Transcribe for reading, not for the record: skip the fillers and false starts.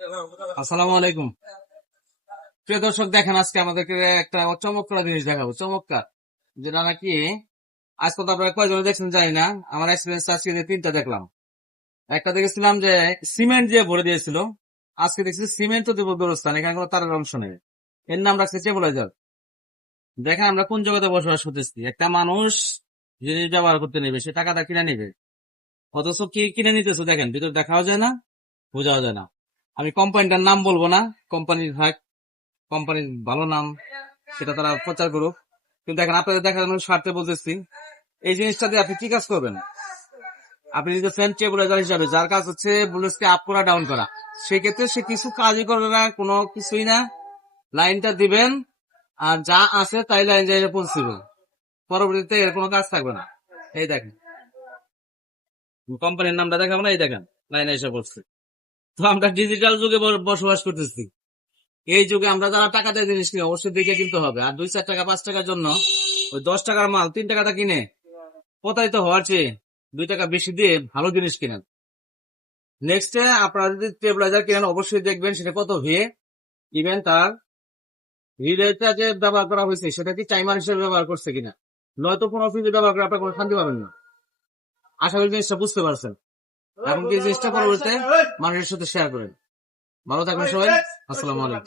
আসসালামু আলাইকুম। প্রিয় দর্শক, দেখেন আজকে আমাদেরকে একটা চমৎকার জিনিস দেখাবো। চমৎকার, যেটা নাকি আজ পর্যন্ত আপনারা কয়জন দেখছেন জানি না। আমার এক্সপিরিয়েন্স আজকে যে 3টা দেখলাম। একটা দেখেছিলাম যে সিমেন্ট দিয়ে ভরে দিয়েছিল, আজকে দেখছি সিমেন্ট তো দেবো দূরস্থান, এখানে কোনো তারের অংশ নেই। এর নাম রাখছে স্টেবিলাইজার। দেখেন আমরা কোন জগতে বসবাস করতেছি। একটা মানুষ জিনিস ব্যবহার করতে নেবে, সে টাকাটা কিনে নিবে, অথচ কি কিনে নিতেছে দেখেন, ভিতর দেখাও যায় না, বোঝাও যায় না। আমি কোম্পানিটার নাম বলবো না, কোম্পানির থাক, কোম্পানির ভালো নাম, সেটা তারা প্রচার করুক। কিন্তু দেখেন আপনাদের দেখানোর স্বার্থে বলতেছি, এই জিনিসটা দিয়ে আপনি কি কাজ করবেন? আপনি নিতেছেন টেবিলাইজার হিসাবে, যার কাজ হচ্ছে ভোল্টেজকে আপ করা ডাউন করা। সেক্ষেত্রে সে কিছু কাজই করবে না, কোনো কিছুই না। লাইনটা দিবেন, আর যা আছে তাই লাইন যাই পৌঁছবে, পরবর্তীতে এর কোনো কাজ থাকবে না। এই দেখেন, কোম্পানির নামটা দেখাবো না, এই দেখেন লাইনে এসে পড়ছে। তো আমরা ডিজিটাল যুগে বসবাস করতেছি। এই যুগে আমরা যারা টাকা দিয়ে জিনিস কিনে অবশ্যই দেখে কিনতে হবে। আর 2-4 টাকা 5 টাকার জন্য ওই 10 টাকার মাল 3 টাকাটা কিনে প্রতারিত হওয়ার চেয়ে 2 টাকা বেশি দিয়ে ভালো জিনিস কিনেন। নেক্সট আপনারা যদি স্টেবিলাইজার কিনেন অবশ্যই দেখবেন সেটা কত ভিএ, ইভেন তার রিলেটা যে ব্যবহার করা হয়েছে সেটা কি টাইমার হিসেবে ব্যবহার করছে কিনা। নয়তো কোনো অফিসে ব্যবহার করে আপনার কোনো শান্তি পাবেন না। আশা করি জিনিসটা বুঝতে পারছেন। এখন কি জিনিসটা পরবর্তীতে মানুষের সাথে শেয়ার করেন। ভালো থাকবেন সবাই। আসসালামু আলাইকুম।